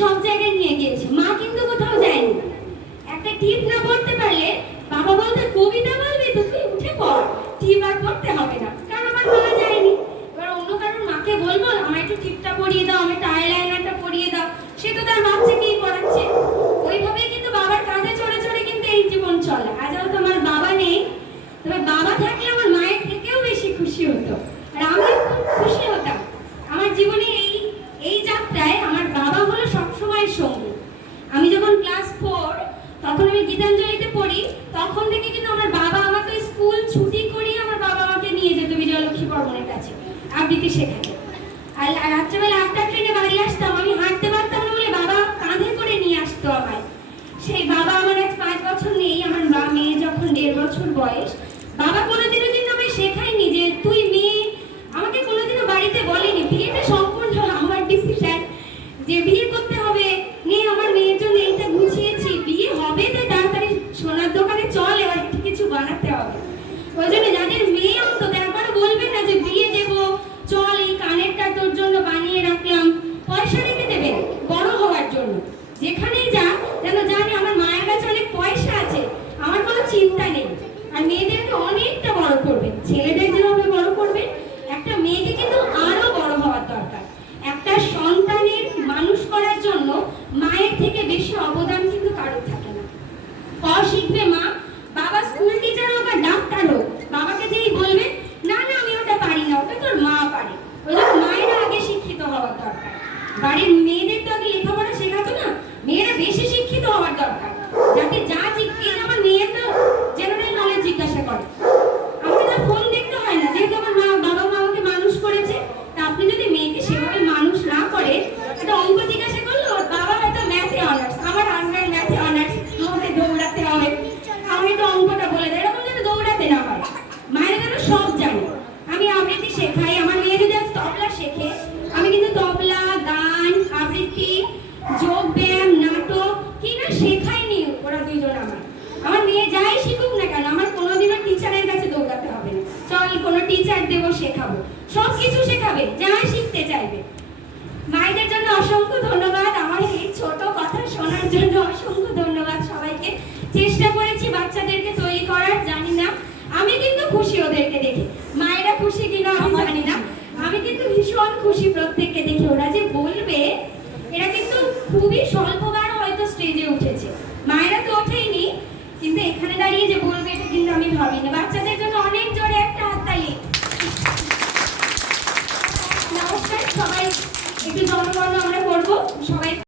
সব জায়গায় নিয়ে গিয়েছে, মা কিন্তু কোথাও যায়নি। একটা টিপ না পড়তে পারলে বাবা বলতে কবিতা বলবি তো তুই উঠে পড়, টিপ আর পড়তে হবে না, কারণ আমার মা যায়নি। এবার অন্য কারোর মাকে বলবো আমার একটু টিপটা পড়িয়ে দাও, আমার আইলাইনারটা পড়িয়ে দাও, সে তো তার বাচ্চাকেই পড়াচ্ছে। ওইভাবেই কিন্তু বাবার কাঁধে চড়ে চড়ে কিন্তু এই জীবন চলে। আজ হয়তো আমার বাবা নেই, তবে বাবা থাকলে আমার মায়ের থেকেও বেশি খুশি হতো, আর আমিও খুব খুশি হতাম। আমার জীবনে এই যাত্রায় আমার বাবা হলো সবসময় সঙ্গী। আমি যখন ক্লাস 4 তখন আমি গীতাঞ্জলিতে পড়ি, তখন থেকে কিন্তু আমার বাবা আমাকে স্কুল ছুটি করিয়ে আমার বাবা আমাকে নিয়ে যেত বিজয়লক্ষ্মী বর্মনের কাছে আবৃত্তি শেখাতে। আর রাত্রেবেলা 8টার ট্রেনে বাড়ি আসতাম, আমি হাঁটতে পারতাম না বলে বাবা কাঁধে করে নিয়ে আসতো আমায়। সেই বাবা আমার আজ 5 বছর নেই, আমার মেয়ে যখন 1.5 বছর বয়স। বাবা কোনোদিনও কিন্তু আমায় শেখায়নি যে তুই মেয়ে, আমাকে কোনোদিনও বাড়িতে বলেনি। বিয়েটা সম্পূর্ণ আমার ডিসিশন যে বিয়ে করতে হবে, নিয়ে আমার মেয়ের জন্য এইটা গুছিয়েছি, বিয়ে হবে তো তাড়াতাড়ি সোনার দোকানে চল, এবার কিছু বানাতে হবে। ওই জন্য যাদের মেয়ে অন্তত একবার বলবে না যে বিয়ে দেবো, চল এই কানেরটা তোর জন্য বানিয়ে রাখলাম, পয়সা রেখে দেবে বড় হওয়ার জন্য। যেখানেই যা যেন জানি আমার মায়ের কাছে অনেক পয়সা আছে, আমার কোনো চিন্তা নেই। আর মেয়েদেরকে অনেকটা বড় করবে, ছেলেদের যেভাবে বড় করবে, একটা মেয়েকে কিন্তু আরো বড় হওয়ার দরকার। একটা সন্তানের মানুষ করার জন্য মায়ের থেকে বেশি অবদান কিন্তু কারোর থাকে না। শিখবে মা, বাবা স্কুল টিচার হোক আর ডাক্তার হোক, বাবাকে যেই বলবে না না আমি ওটা পারি না, ওটা তোর মা পারে, ওই জন্য মায়েরা আগে শিক্ষিত হওয়ার দরকার। বাড়ির মেয়েদের তো আগে লেখাপড়া শেখাতো না, মেয়েরা বেশি শিক্ষিত হওয়ার দরকার, যাতে যা জিজ্ঞেস আমার মেয়ে তো জেনারেল নলেজ জিজ্ঞাসা করে। আমাকে তো ফোন দেখতে হয় না, যেহেতু আমার বাবা মা আমাকে মানুষ করেছে। তা আপনি যদি মেয়েকে সেভাবে মানুষ না করে, একটা অঙ্ক জিজ্ঞাসা করলো, ওর বাবা হয়তো ম্যাথে অনার্স, আমার হাজব্যান্ড ম্যাথে অনার্স, আমাকে দৌড়াতে হবে, আমি তো অঙ্কটা বলে দেয়, এরকম যেন দৌড়াতে না হয়। মায়েরা যেন সব জানে। আমি আবৃত্তি শেখাই, আমার মেয়ে যদি আজ তবলা শেখে, আমি কিন্তু তবলা, গান, আবৃত্তি, যোগ ব্যায়াম, নাটক কি না শেখাইনি ওরা দুইজন। আমার মেয়ে যাই শিখুক না কেন, আমার কোনোদিনও টিচারের কাছে দৌড়াতে হবে না, চল কোনো টিচার দেবো শেখাবো, সব কিছু শেখাবে যাই শিখতে চাইবে। মায়েদের জন্য অসংখ্য ধন্যবাদ, আমার এই ছোট কথা শোনার জন্য অসংখ্য ধন্যবাদ সবাইকে। চেষ্টা করেছি বাচ্চাদেরকে তৈরি করার, জানি না আমি কিন্তু খুশি ওদেরকে দেখে, মায়েরা খুশি কিনা আমি জানি না, আমি কিন্তু ভীষণ খুশি প্রত্যেককে দেখে। ওরা যে বলবে, এরা কিন্তু খুবই স্বল্পবার হয়তো স্টেজে উঠেছে, মায়েরা তো ওঠেইনি, কিন্তু এখানে দাঁড়িয়ে যে বলবে এটা কিন্তু আমি ভাবিনি। বাচ্চাদের জন্য অনেক জোরে একটা হাততালি। নমস্কার সবাই, একটু জনগণ